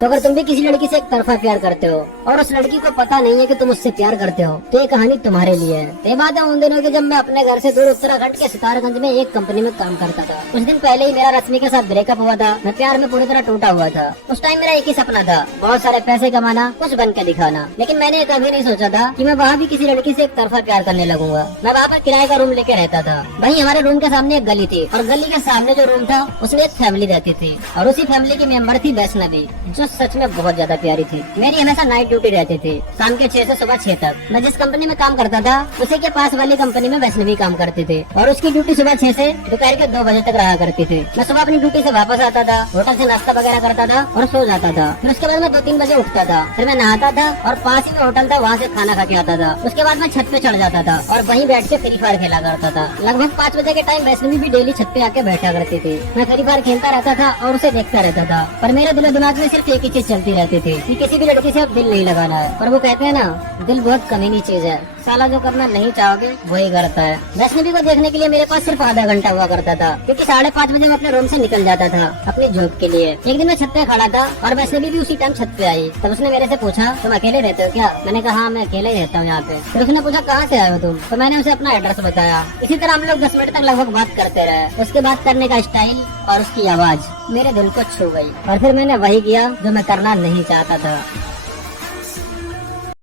तो अगर तुम भी किसी लड़की से एक तरफा प्यार करते हो और उस लड़की को पता नहीं है कि तुम उससे प्यार करते हो, तो ये कहानी तुम्हारे लिए है। ये बात है उन दिनों की जब मैं अपने घर से दूर उत्तराखंड के सितारगंज में एक कंपनी में काम करता था। कुछ दिन पहले ही मेरा रश्मि के साथ ब्रेकअप हुआ था। मैं प्यार में पूरी तरह टूटा हुआ था। उस टाइम मेरा एक ही सपना था, बहुत सारे पैसे कमाना, कुछ बन के दिखाना। लेकिन मैंने कभी नहीं सोचा था कि मैं वहाँ भी किसी लड़की से एक तरफा प्यार करने लगूंगा। मैं वहाँ पर किराए का रूम लेके रहता था। वहीं हमारे रूम के सामने एक गली थी और गली के सामने जो रूम था उसमें एक फैमिली रहती थी और उसी फैमिली की मेंबर थी वैष्णवी, जो सच में बहुत ज्यादा प्यारी थी। मेरी हमेशा नाइट ड्यूटी रहती थी, शाम के 6 से सुबह 6 तक। मैं जिस कंपनी में काम करता था उसी के पास वाली कंपनी में वैष्णवी काम करती थी और उसकी ड्यूटी सुबह 6 से दोपहर के 2 बजे तक रहा करती थी। मैं सुबह अपनी ड्यूटी से वापस आता था, होटल से नाश्ता वगैरह करता था और सो जाता था। फिर उसके बाद मैं 2-3 बजे उठता था, फिर मैं नहाता था और पास ही में होटल था, वहाँ से खाना खा के आता था। उसके बाद मैं छत पे चढ़ जाता था और वहीं बैठ के फ्री फायर खेला करता था। लगभग 5 बजे के टाइम वैष्णवी भी डेली छत पे आके बैठा करती थी। मैं फ्री फायर खेलता रहता था और उसे देखता रहता था, पर मेरे दिलो दिमाग में सिर्फ एक ही चीज चलती रहती थी कि किसी भी लड़की से अब दिल नहीं लगाना है। पर वो कहते हैं ना, दिल बहुत कमीनी चीज है, साला जो करना नहीं चाहोगे वही करता है। वैष्णवी को देखने के लिए मेरे पास सिर्फ आधा घंटा हुआ करता था, क्योंकि 5:30 बजे मैं अपने रूम से निकल जाता था अपनी जॉब के लिए। एक दिन मैं छत पे खड़ा था और वैष्णवी भी उसी टाइम छत पे आई। तब उसने मेरे से पूछा, तुम अकेले रहते हो क्या? मैंने कहा हाँ, मैं अकेले ही रहता हूँ यहाँ पे। फिर उसने पूछा, कहाँ से आए हो तुम? तो मैंने उसे अपना एड्रेस बताया। इसी तरह हम लोग 10 मिनट तक लगभग बात करते रहे। उसके बात करने का स्टाइल और उसकी आवाज मेरे दिल को छू गई और फिर मैंने वही किया जो मैं करना नहीं चाहता था।